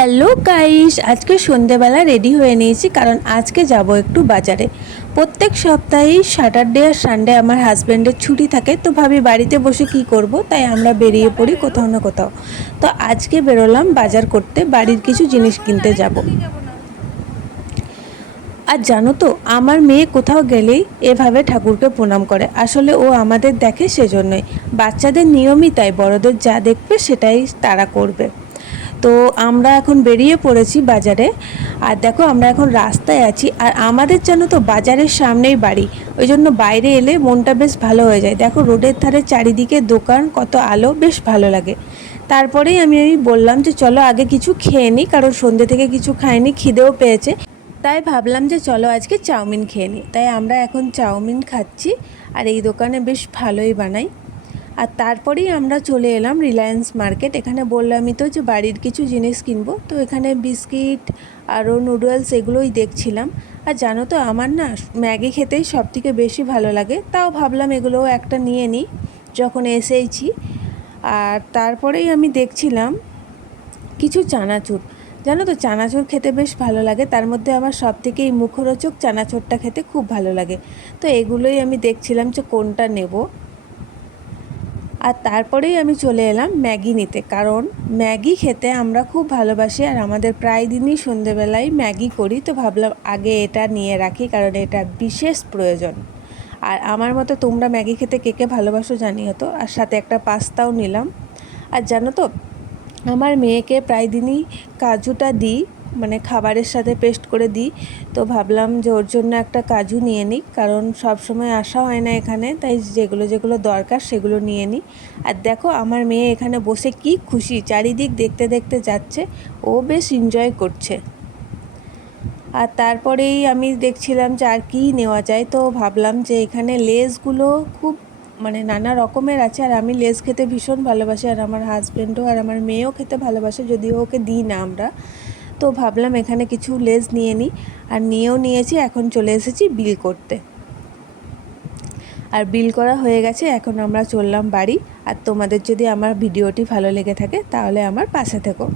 Hello guys, আজকে সন্ধেবেলা ready হয়ে নিয়েছি কারণ আজকে যাব একটু বাজারে। প্রত্যেক সপ্তাহেই স্যাটারডে আর সানডে আমার হাজব্যান্ডের ছুটি থাকে, তো ভাবি বাড়িতে বসে কি করব, তাই আমরা বেরিয়ে পড়ি কোথাও না কোথাও। তো আজকে বেরোলাম বাজার করতে, বাড়ির কিছু জিনিস কিনতে যাব। আর জানো তো, আমার মেয়ে কোথাও গেলেই এভাবে ঠাকুরকে প্রণাম করে। আসলে ও আমাদের দেখে, সেজন্যই। বাচ্চাদের নিয়মই তাই, বড়দের যা দেখবে সেটাই তারা করবে। তো আমরা এখন বেরিয়ে পড়েছি বাজারে। আর দেখো, আমরা এখন রাস্তায় আছি, আর আমাদের জানো তো বাজারের সামনেই বাড়ি। ওই জন্য বাইরে এলে মনটা বেশ ভালো হয়ে যায়। দেখো, রোডের ধারে চারিদিকে দোকান, কত আলো, বেশ ভালো লাগে। তারপরেই আমি বললাম যে চলো আগে কিছু খেয়ে নিই, কারণ সন্ধ্যে থেকে কিছু খাইনি, খিদেও পেয়েছে। তাই ভাবলাম যে চলো আজকে চাউমিন খেয়ে নিই। তাই আমরা এখন চাউমিন খাচ্ছি, আর এই দোকানে বেশ ভালোই বানাই। আর তারপরেই আমরা চলে এলাম রিলায়েন্স মার্কেট। এখানে বললামই তো যে বাড়ির কিছু জিনিস কিনবো, তো এখানে বিস্কিট আরও নুডলস এগুলোই দেখছিলাম। আর জানো তো, আমার না ম্যাগি খেতেই সবথেকে বেশি ভালো লাগে, তাও ভাবলাম এগুলোও একটা নিয়ে নিই যখন এসেইছি। আর তারপরেই আমি দেখছিলাম কিছু চানাচুর। জানো তো, চানাচুর খেতে বেশ ভালো লাগে, তার মধ্যে আমার সবথেকে এই মুখরোচক চানাচুরটা খেতে খুব ভালো লাগে। তো এগুলোই আমি দেখছিলাম যে কোনটা নেব। আর তারপরেই আমি চলে এলাম ম্যাগি নিতে, কারণ ম্যাগি খেতে আমরা খুব ভালোবাসি, আর আমাদের প্রায় দিনই সন্ধেবেলায় ম্যাগি করি। তো ভাবলাম আগে এটা নিয়ে রাখি, কারণ এটা বিশেষ প্রয়োজন। আর আমার মতো তোমরা ম্যাগি খেতে কে কে ভালোবাসো জানিও তো। আর সাথে একটা পাস্তাও নিলাম। আর জানো তো, আমার মেয়েকে প্রায় দিনই কাজুটা দিই, মানে খাবারের সাথে পেস্ট করে দিই। তো ভাবলাম যে ওর জন্য একটা কাজু নিয়ে নিই, কারণ সব সময় আসা হয় না এখানে, তাই যেগুলো যেগুলো দরকার সেগুলো নিয়ে নিই। আর দেখো, আমার মেয়ে এখানে বসে কি খুশি, চারিদিক দেখতে দেখতে যাচ্ছে, ও বেশ এনজয় করছে। আর তারপরেই আমি দেখছিলাম যে আর কী নেওয়া যায়, তো ভাবলাম যে এখানে লেসগুলো খুব মানে নানা রকমের আছে, আর আমি লেস খেতে ভীষণ ভালোবাসি, আর আমার হাজব্যান্ডও আর আমার মেয়েও খেতে ভালোবাসে, যদিও ওকে দিই না আমরা। তো ভাবলাম এখানে কিছু লেস নিয়ে নিই, আর নিয়েও নিয়েছি। এখন চলে এসেছি বিল করতে, আর বিল করা হয়ে গেছে। এখন আমরা চললাম বাড়ি। আর তোমাদের যদি আমার ভিডিওটি ভালো লেগে থাকে তাহলে আমার পাশে থেকো।